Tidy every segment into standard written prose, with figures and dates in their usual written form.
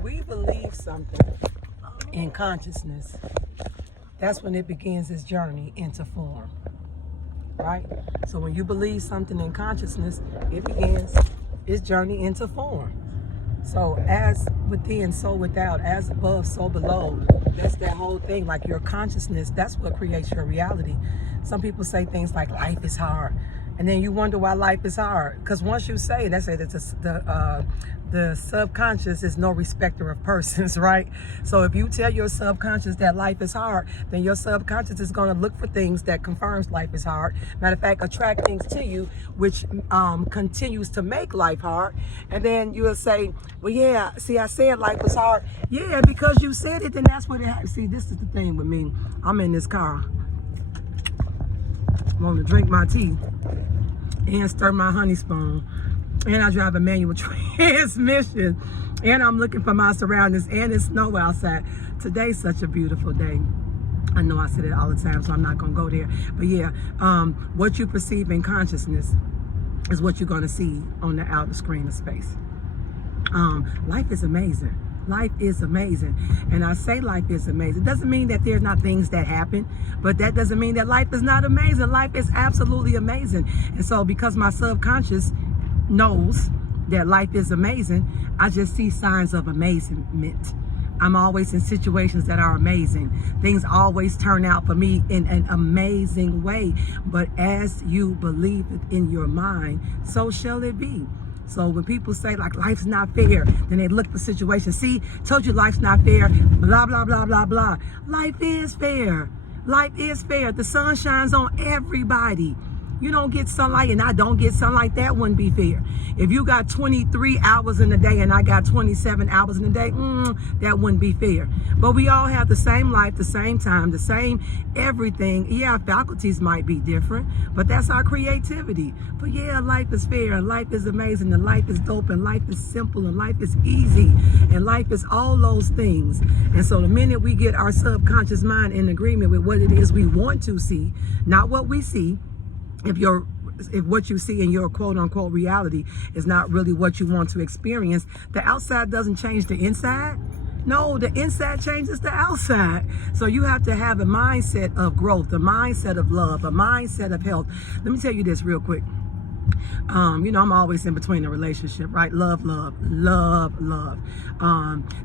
when we believe something in consciousness, that's when it begins its journey into form, right? So when you believe something in consciousness, it begins its journey into form. So as within, so without, as above, so below. That's that whole thing. Like your consciousness, that's what creates your reality. Some people say things like life is hard, and then you wonder why life is hard. Because once you say, they say that the subconscious is no respecter of persons, right? So if you tell your subconscious that life is hard, then your subconscious is going to look for things that confirms life is hard. Matter of fact, attract things to you, which continues to make life hard. And then you'll say, well, yeah, see, I said life was hard. Yeah, because you said it, then that's what it happens. See, this is the thing with me. I'm in this car. I want to drink my tea and stir my honey spoon. And I drive a manual transmission, and I'm looking for my surroundings, and it's snow outside. Today's such a beautiful day. I know I said it all the time, so I'm not gonna go there. But yeah, what you perceive in consciousness is what you're gonna see on the outer screen of space. Life is amazing. Life is amazing. And I say life is amazing. It doesn't mean that there's not things that happen, but that doesn't mean that life is not amazing. Life is absolutely amazing. And so because my subconscious knows that life is amazing, I just see signs of amazement. I'm always in situations that are amazing. Things always turn out for me in an amazing way. But as you believe it in your mind, so shall it be. So when people say like life's not fair, then they look for situations. See, told you life's not fair, blah, blah, blah, blah, blah. Life is fair. Life is fair. The sun shines on everybody. You don't get sunlight and I don't get sunlight, that wouldn't be fair. If you got 23 hours in a day and I got 27 hours in a day, that wouldn't be fair. But we all have the same life, the same time, the same everything. Yeah, our faculties might be different, but that's our creativity. But yeah, life is fair and life is amazing and life is dope and life is simple and life is easy and life is all those things. And so the minute we get our subconscious mind in agreement with what it is we want to see, not what we see, if what you see in your quote unquote reality is not really what you want to experience, the outside doesn't change the inside. No, the inside changes the outside. So you have to have a mindset of growth, a mindset of love, a mindset of health. Let me tell you this real quick. You know, I'm always in between a relationship, right? Love, love, love, love.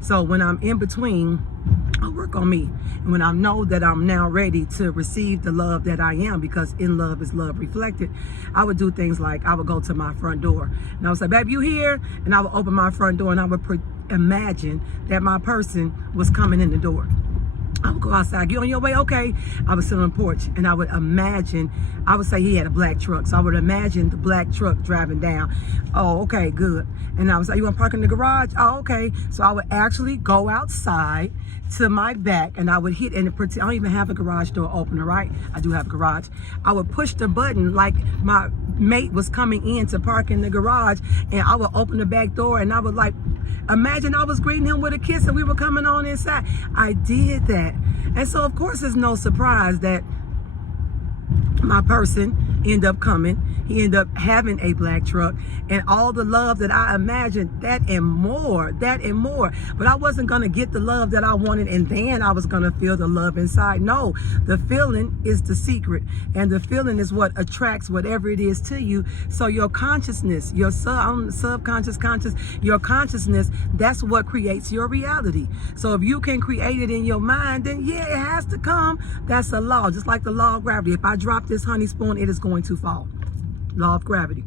So when I'm in between, I work on me. And when I know that I'm now ready to receive the love that I am, because in love is love reflected, I would do things like I would go to my front door and I would say, babe, you here? And I would open my front door and I would imagine that my person was coming in the door. I would go outside, get on your way, okay. I would sit on the porch and I would imagine, I would say he had a black truck. So I would imagine the black truck driving down. Oh, okay, good. And I would say, you want to park in the garage? Oh, okay. So I would actually go outside to my back and I would hit, and I don't even have a garage door opener, right? I do have a garage. I would push the button like my mate was coming in to park in the garage, and I would open the back door and I would like, imagine I was greeting him with a kiss and we were coming on inside. I did that. And so of course it's no surprise that my person ended up coming. He ended up having a black truck, and all the love that I imagined, that and more. But I wasn't gonna get the love that I wanted and then I was gonna feel the love inside. No, the feeling is the secret, and the feeling is what attracts whatever it is to you. So your consciousness, your subconscious, your consciousness, that's what creates your reality. So if you can create it in your mind, then yeah, it has to come. That's a law, just like the law of gravity. If I drop this honey spoon, it is going to fall. Law of gravity,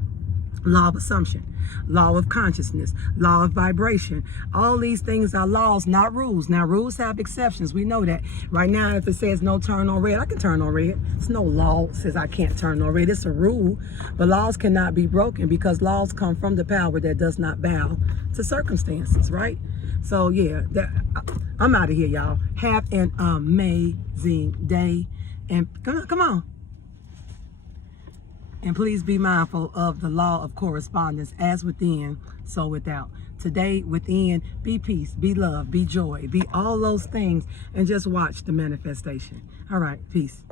law of assumption, law of consciousness, law of vibration. All these things are laws, not rules. Now, rules have exceptions. We know that. Right now, if it says no turn on red, I can turn on red. It's no law that says I can't turn on red. It's a rule. But laws cannot be broken because laws come from the power that does not bow to circumstances, right? So, yeah, I'm out of here, y'all. Have an amazing day. And come on. And please be mindful of the law of correspondence, as within, so without. Today, within, be peace, be love, be joy, be all those things, and just watch the manifestation. All right, peace.